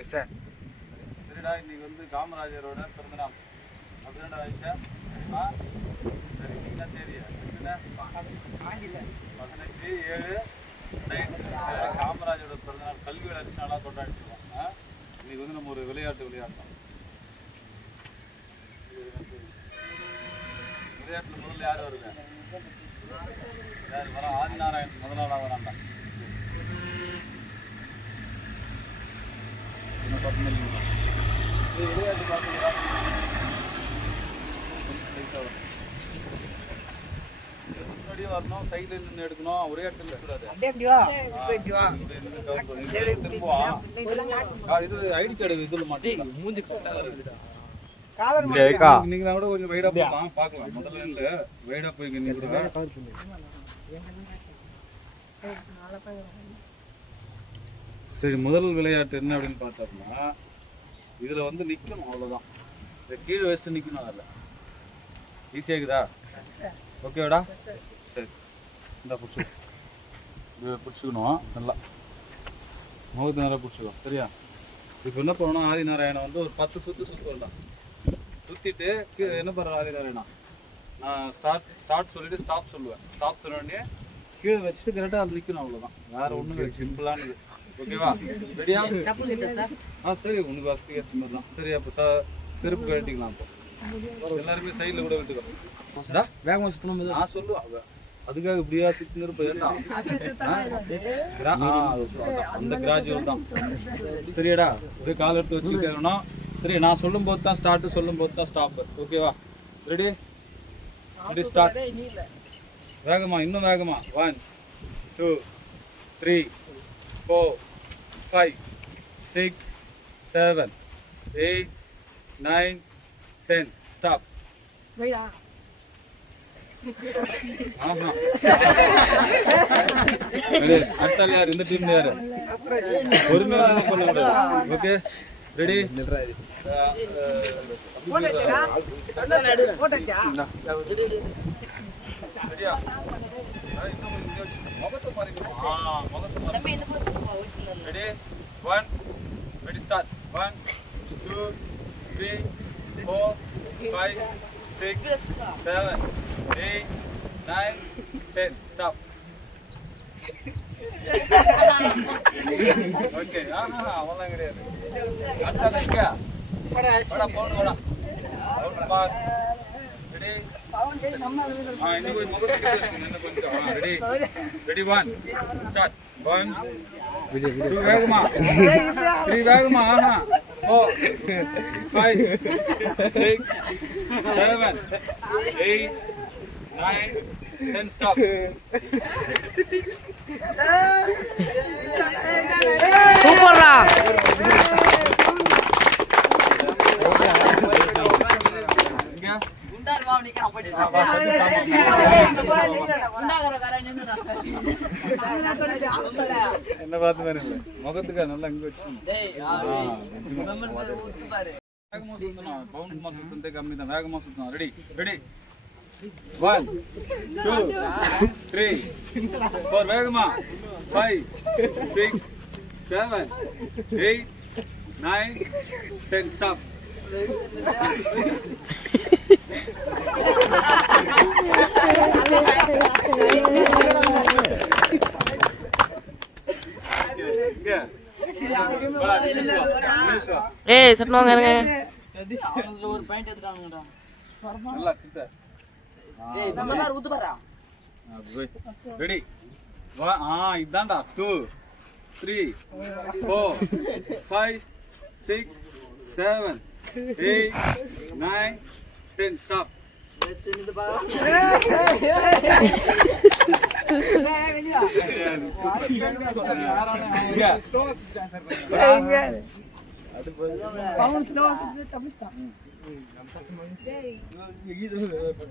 Yes sir. சரிடா, இன்னைக்கு வந்து காமராஜரோட பிறந்தநாள். அப்படின்னா ஆயிடுச்சா? சரி, இன்னைக்கு என்ன தேதி? 15/7/2019 காமராஜரோட பிறந்தநாள் கல்வி வளர்ச்சி நாளாக கொண்டாடிட்டுருக்கோம். இன்னைக்கு வந்து நம்ம ஒரு விளையாட்டு விளையாடலாம். விளையாட்டுல முதல்ல யார் வருது? யார் வரா? ஆதிநாராயணன் முதல் நாளாக வராண்டா. என்ன பசங்க விளையாட்டு பார்த்தீங்களா? முன்னாடியே வரணும், சைடில் நின்று எடுக்கணும், ஒரே இடத்துல இருக்கக்கூடாது. இது ஐடி கார்டு இதில் மாட்டேன் மூஞ்சி நீங்க கூட கொஞ்சம் வைடா போகலாம், பார்க்கலாம். முதல்ல இருந்து வைடா போய் சரி. முதல் விளையாட்டு என்ன அப்படின்னு பார்த்தோம்னா, இதுல வந்து நிக்கணும், அவ்வளவுதான். இந்த கீழே வச்சுட்டு நிக்கணும். அதில் ஈஸியா இருக்குதா? ஓகேடா? சரி, இந்த பிடிச்சிக்கணும். நல்லா முகத்து நேரம் பிடிச்சிக்கணும். சரியா? இப்போ என்ன பண்ணணும், ஆதிநாராயணன் வந்து ஒரு 10 சுத்து வரலாம். சுத்திட்டு என்ன பண்ற ஆதிநாராயணா, நான் ஸ்டார்ட் சொல்லிட்டு ஸ்டாப் சொல்லுவேன். ஸ்டாப் சொன்ன உடனே கீழே வச்சுட்டு கரெக்டாக அது நிற்கணும், அவ்வளோதான். வேற ஒன்றும் சிம்பிளானது. ஓகேவா? ரெடியா? சரி, உனக்கு வசதி ஏற்ற மாதிரி தான். சரி, அப்போ செருப்பு கட்டிக்கலாம். இப்போ எல்லாருமே சைடில் கூட விட்டுக்கோ. வேகமாக சுற்றணும் நான் சொல்லுவேன். அதுக்காக இப்படியா சுற்றினு அந்த கிராஜுவல் தான். சரியாடா? இப்படியே கால் எடுத்து வச்சுக்கணும். சரி, நான் சொல்லும் போது தான் ஸ்டார்ட், சொல்லும் போது தான் ஸ்டாப். ஓகேவா? ரெடி? Ready, start. வேகமா, இன்னும் வேகமா. 1 2 3 4 5 6 7 8 9 10 ஸ்டாப். ஆமா, அடுத்த யார்? இந்த டீம் யாரு? பொறுமையா பண்ண கூடாது. Okay, ready? முகத்தை மாறிக்கணும். Ready? 1 ready, start. 1 2 3 4 5 6 7 8 9 10 stop. Okay, அவெல்லாம் கிடையாது. அடுத்த இங்க போகணும். ரெடி? இன்னும் கொஞ்சம் முகத்துக்கு கொஞ்சம். ரெடி? ரெடி? 1 ஸ்டார்ட். 1 2 வேகமா, 3 வேகமா, 4 5 6 7 8 9 10 ஸ்டாப். சூப்பர்ரா. என்ன பார்த்து மாதிரி இல்லை, முகத்துக்கு நல்லா இங்க வச்சுக்கணும். வேகமா சுத்தணும், பவுன்ஸ் சுத்தம் கம்மி தான். வேகமா சுத்தணும். ரெடி? ரெடி? 1 2 3 4 வேகமா, 5 6 7 8 9 10 ஸ்டாப். ஏய் சட்னோங்க இருங்க. ஒரு பாயிண்ட் எடுத்துட்டாங்கடா. நல்லா கிட்ட. ஏய் நம்ம எல்லாரும் ஊத்து பாறா. ரெடி? இதான்டா. 2 3 4 5 6 7 8 9 10 ஸ்டாப். இந்த பா.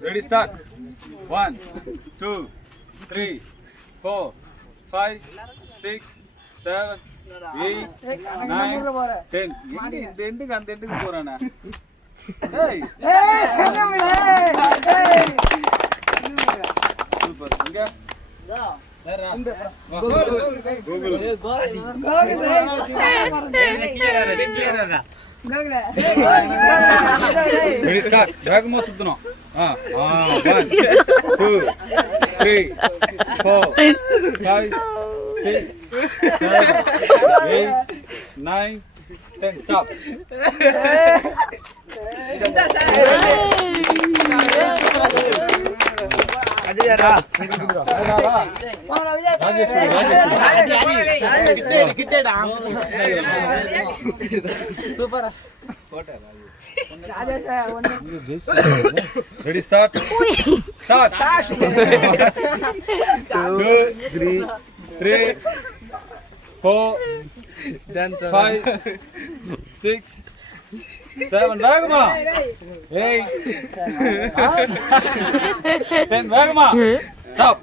Ready, start. 1 2 3 4 5 6 7 8 9 10. இந்த எண்டுக்கு அந்த எண்டுக்கு போறானே. ஏய் ஏய் செங்கமலே. ஏய் சூப்பர். இங்க டா இந்த கூகுள் Ready, start. வேகமா சுத்தணும். 1 2 3 4 5 6 7 8 9 10 stop. Ready, start. Start. 2 3 4 5 6 7 வேகமா 8 10 வேகமா ஸ்டாப்.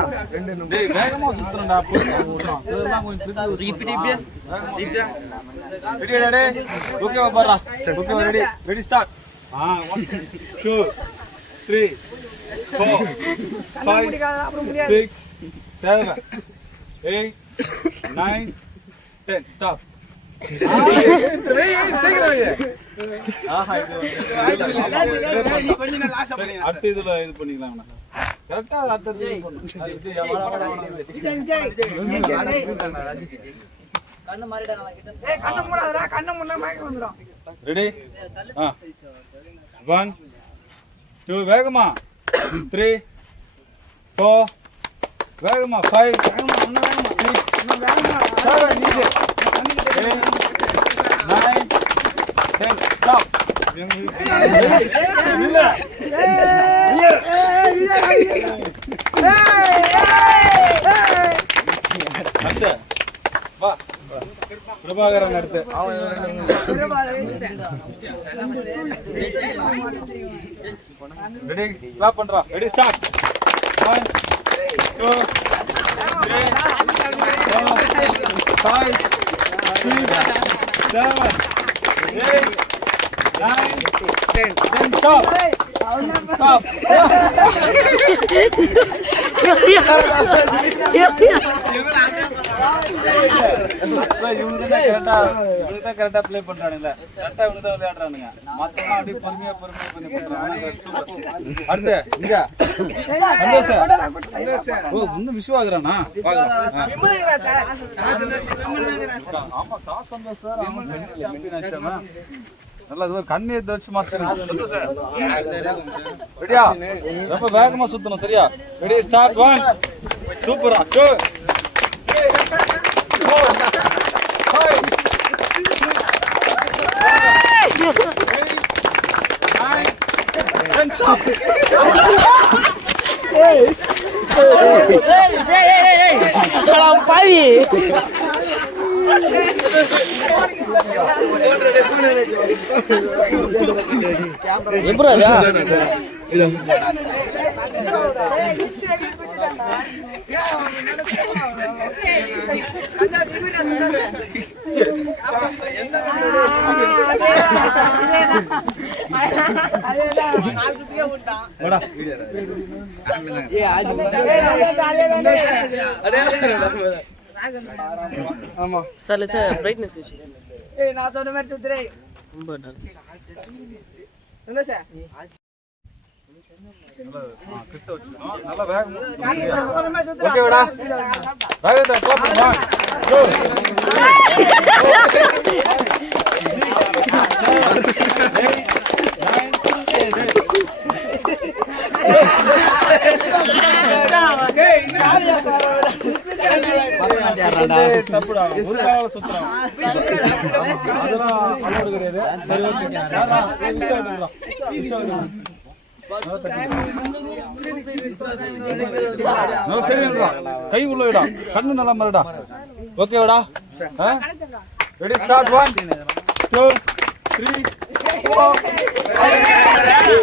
வேகமா சுத்துறா ஓகே பாரா okay ready ready start 1 2 3 4 5 6 7 8 9 10 stop. அடுத்த இதுல இது பண்ணிக்கலாம் கரெக்டா ரெடி 1 2 வேகமா 3 4 வேகமா 5 6 7 9 10 stop. வா பிரபாகரன் அடுத்து ரெடி கிளாப் பண்றா ரெடி ஸ்டார்ட் 1 2 3 4 5 6 7 8 9 10 stop. Stop. இவனுதான் கரெக்டா ப்ளே பண்றானுங்க கரெக்டா இவனுதான் விளையாடுறானுங்க மத்தவங்க அப்படியே பொறுமையா பண்ணி பண்றாங்க. அடுத்து இங்க ஓ இன்னும் விசுவாகுறானா ஆமா சாஸ் சந்தோஷ் சார் சாம்பியன் ஆச்சாமா நல்லா இது கண்ணே தச்சு மாத்தணும். ரெடியா ரொம்ப வேகமா சுத்தணும் சரியா ரெடி ஸ்டார்ட் 1 சூப்பரா 2 4 5 9 10 stop. பாவி எப்படா ஆமா சார் சார் பிரைட்னஸ் வச்சு ஏய் நான் சொன்ன மாதிரி சுத்துறே ரொம்ப டல் சொல்ல சார் கிட்ட வச்சுக்கணும் நல்லா வேகமா ஓகேடா வேகத்தை போடுமா 2 தப்புடா ஒரு கால சுத்துறான் அதெல்லாம் அலோடு கிடையாது சரி ஓகே சரிடா கை உள்ள விடா கண்ணு நல்லா மறடா ஓகேடா ரெடி ஸ்டார்ட் 1 2 3 4 5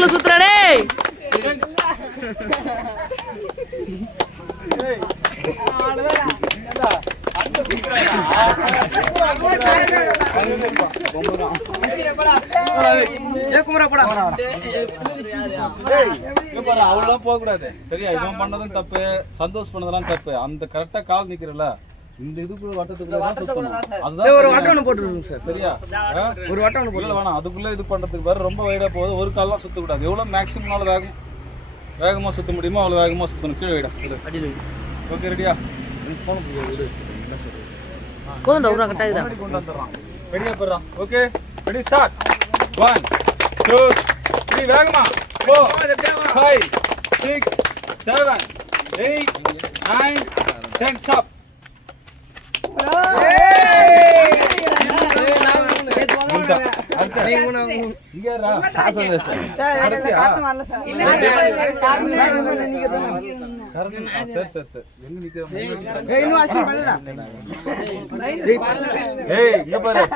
சர்க்கிள் சுத்துறா டேய். அவ்வளவுதான் போக கூடாது சரியா? இவன் பண்ணதும் தப்பு, சந்தோஷ் பண்ணதெல்லாம் தப்பு. அந்த கரெக்டா கால் நிக்கிறல இந்த இதுக்குள்ள வட்டத்துக்குள்ள அதுதான் ஒரு வட்டம் ஒன்று போட்டுருங்க சார். சரியா? ஒரு வட்டம் ஒன்று போடல வேணாம். அதுக்குள்ள இது பண்றதுக்கு வேற ரொம்ப வைடா போகுது. ஒரு கால்லாம் சுத்த கூடாது. எவ்வளவு மேக்ஸிமம் வேகமா சுத்த முடியுமோ அவ்வளவு வேகமா சுத்தணும். கீழே வைடா. ஓகே ரெடியா? போதும்டா விட்றா கட் ஆகுதுடா. கொண்டு வந்துடுறான். ரெடியா போடுறா. Okay ready start. 1 2 3 வேகமா 4 5 6 7 8 9 10 ஸ்டாப்.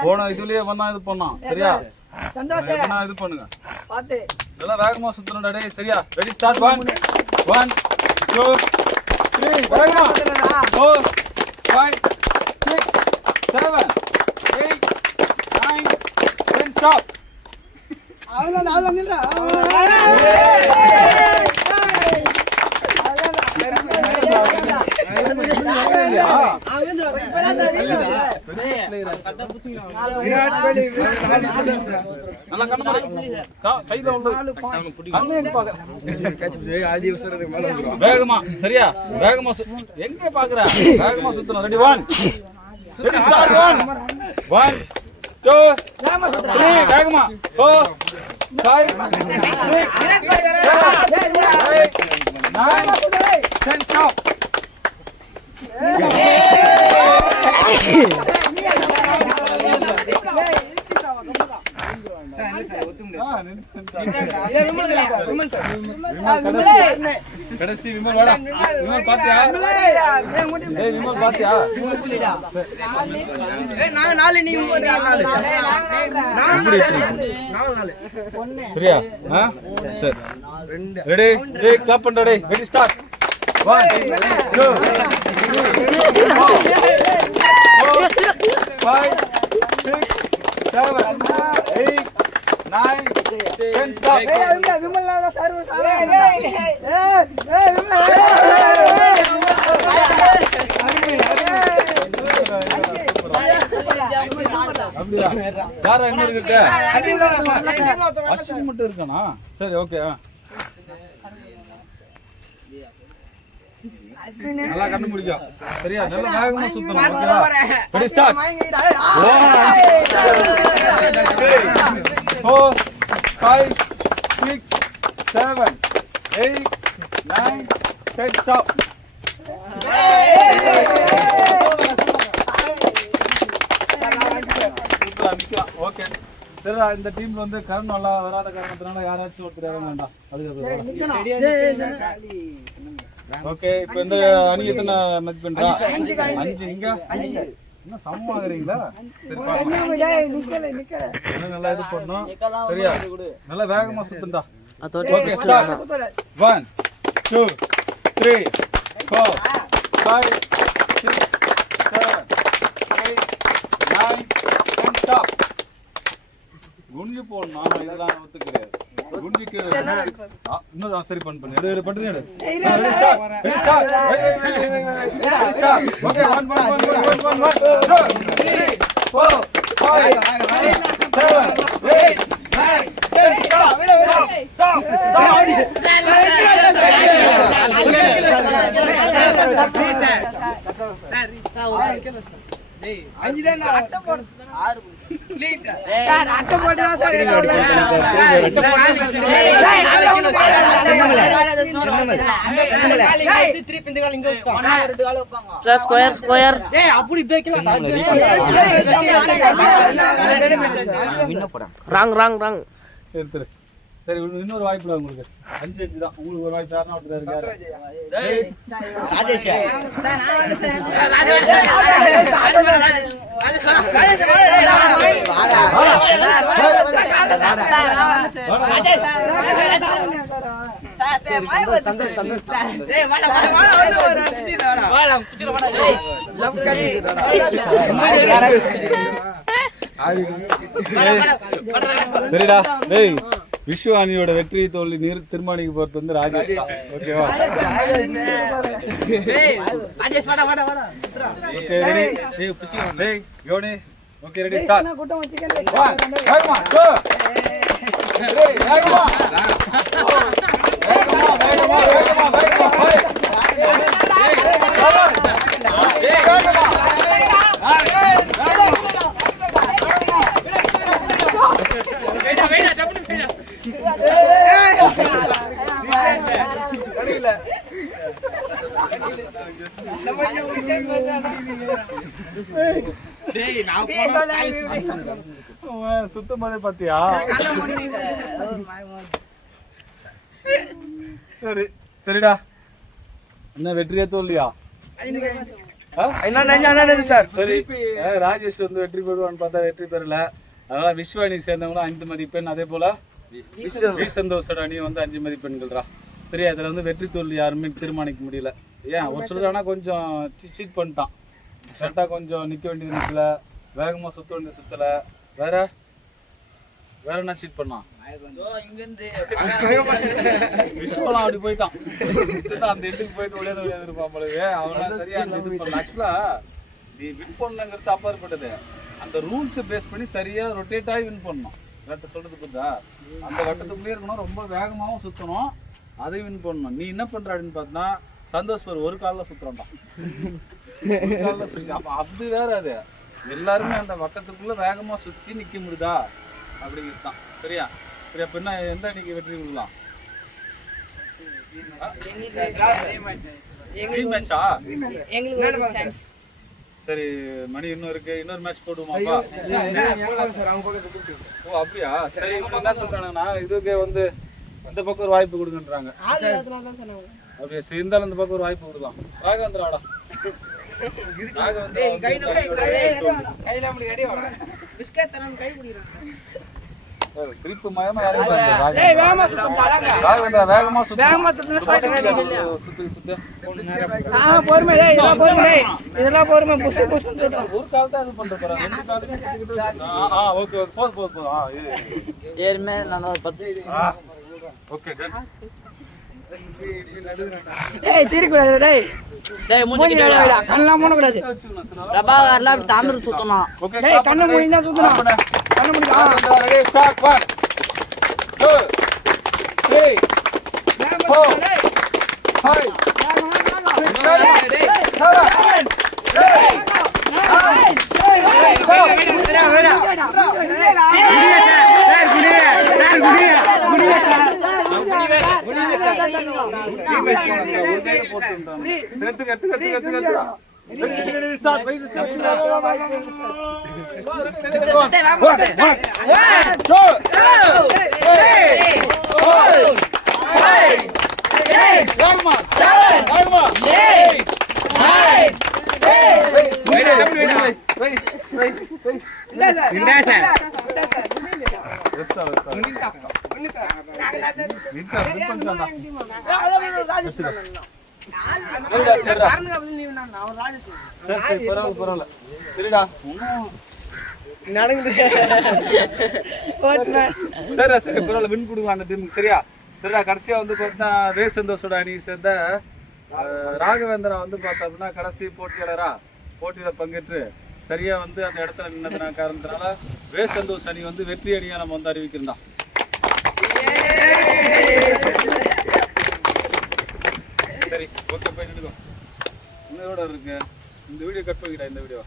போன இதுலயே பண்ணா இது பண்ணோம் சரியா? இது பண்ணுங்க நல்லா வேகமா சுத்தணும்டா டேய் சரியா? Ready start. 1 2 3 வேகமா 4 5 6 7 8 9 10 ஸ்டாப். நல்லா கண்ணு கையில வேகமா சரியா? வேகமா எங்க பாக்குற? வேகமா சுத்தணும். Ready 1 ready start. 1 2 3 வேகமா 4 5 6 7 8 9 10 ஸ்டாப். கடைசி விமல் வாடா. விமல் பாத்தியா? ஏய் விமல் பாத்தியா? சரியா? சரி ரெடி டேய் கிளாப் பண்றா டேய். Ready start. 1 2 3 4 5 6 7 8 9 10 stop. அப்படியா? யாரா என்ன இருக்கு? அஸ்வினி மட்டும் இருக்கானா? சரி ஓகே. நல்லா கண்ணு முடிக்கும் சரியா? நல்லா வேகமா சுத்தணும். ஓகேவா? Ready start. 4 5 6 7 8 9 10 ஸ்டாப். ஓகே சரிடா. இந்த டீம்ல வந்து கரண் நல்லா வராத காரணத்தினால யாராச்சும் ஒருத்தர் இறங்க வேண்டாம். ஓகே இப்போ இந்த அணி எத்தனை மதிப்பெண்? 5. இங்க என்ன சமமாகறீங்களா? சரி நல்லா இது பண்ணணும் சரியா? நல்லா வேகமா சுத்துண்டா. Okay start. 1 2 3 4 5 6 7 8 9 10 ஸ்டாப். குண்டி போடணும். இதெல்லாம் ஒத்துக்கிறது. குண்டிக்கு இன்னும் சரி பண்ணு. எடு பண்ணு. எடு. Ready start. Okay 1 2 3 4 5 6 7 8 9 10 stop. Square wrong எடுத்துரு. சரி இன்னொரு வாய்ப்பு உங்களுக்கு 5-5 தான். உங்களுக்கு ஒரு வாய்ப்பு யாருன்னா ஒருத்தர் இருக்காரு. ராஜேஷ் சரிடா டேய் விஸ்வானியோட வெற்றி தோல்வி தீர்மானிக்க போறது வந்து ராஜேஷ். ஓகேவா? Okay ready. டேய் யோனி ஓகே ரெடி ஸ்டார்ட். வேகமா கோ. டேய் வேகமா. வேகமா ஃபைட். சுத்தம் போதே பாத்தியா? சரி சரிடா. என்ன வெற்றியே தோல்வியா? சார் சரி ராஜேஷ் வந்து வெற்றி பெறுவான்னு பார்த்தா வெற்றி பெறல. அதனால விஸ்வாணி சேர்ந்தவங்களும் 5 மதிப்பெண். அதே போல சந்தோஷோட அணி வந்து 5 மதிப்பெண்கள்ரா. சரி அதுல வந்து வெற்றி தோல்வி யாருமே தீர்மானிக்க முடியல. ஏன் ஒரு சிலர் ஆனா கொஞ்சம் சீட் பண்ணிட்டான். கரெக்டா கொஞ்சம் நிக்க வேண்டியது நிக்கல, வேகமா சுத்த வேண்டியது சுத்தல. வேற என்ன சீட் பண்ணான்? விஸ்வலாம் அப்படி போயிட்டான். அந்த எட்டுக்கு போயிட்டு விளையாட இருப்பான் போலவே. அவனா சரியா அந்த இது பண்ணல. ஆக்சுவலா நீ வின் பண்ணலங்கிறது அப்பாற்பட்டது. அந்த ரூல்ஸை பேஸ் பண்ணி சரியா ரொட்டேட் ஆகி வின் பண்ணணும். கரெக்டாக சொல்றது புரியுதா? அந்த வட்டத்துக்குள்ளே இருக்கணும், ரொம்ப வேகமாகவும் சுற்றணும், அதை வின் பண்ணணும். நீ என்ன பண்ற அப்படின்னு பார்த்தா சந்தோஷ் ஒரு காலில் சுற்றுறான்டா. ஒரு காலில் சுற்றி அப்போ அது வேற. அது எல்லாருமே அந்த வட்டத்துக்குள்ள வேகமாக சுற்றி நிற்க முடியுதா அப்படிங்கிறது தான். சரியா? சரி அப்போ என்ன எந்த அன்னைக்கு வெற்றி கொடுக்கலாம்? சரி மணி இன்னும் இருக்கு, இன்னொரு மேட்ச் போடுவோமாப்பா? ஓ அப்படியா? சரி இவங்க என்ன சொல்றாங்கன்னா இதுக்கு வந்து இந்த பக்கம் ஒரு வாய்ப்பு கொடுங்கன்றாங்க. அப்படியே சரி இருந்தாலும் இந்த பக்கம் ஒரு வாய்ப்பு கொடுக்கலாம். ராகவேந்திராடா சிரிப்பு மயமா வேகமா ஒரு கால் தான் இது பண்ற சரியா? சரிடா. கடைசியா வந்து பார்த்தா வேஸ் சந்தோஷோட அணி சேர்ந்த ராகவேந்திரா வந்து பார்த்தா அப்படின்னா கடைசி போட்டியாளரா போட்டியில பங்கேற்று சரியா வந்து அந்த இடத்துல நின்னதுனா காரணத்தினால வேஸ் சந்தோஷ் அணி வந்து வெற்றி அணியா நம்ம வந்து அறிவிக்கிறோம். சரி ஓகே போயிட்டு இருக்கோம். இன்னொரு இருக்கு. இந்த வீடியோ கட் பண்ணிக்கிட்டா இந்த வீடியோ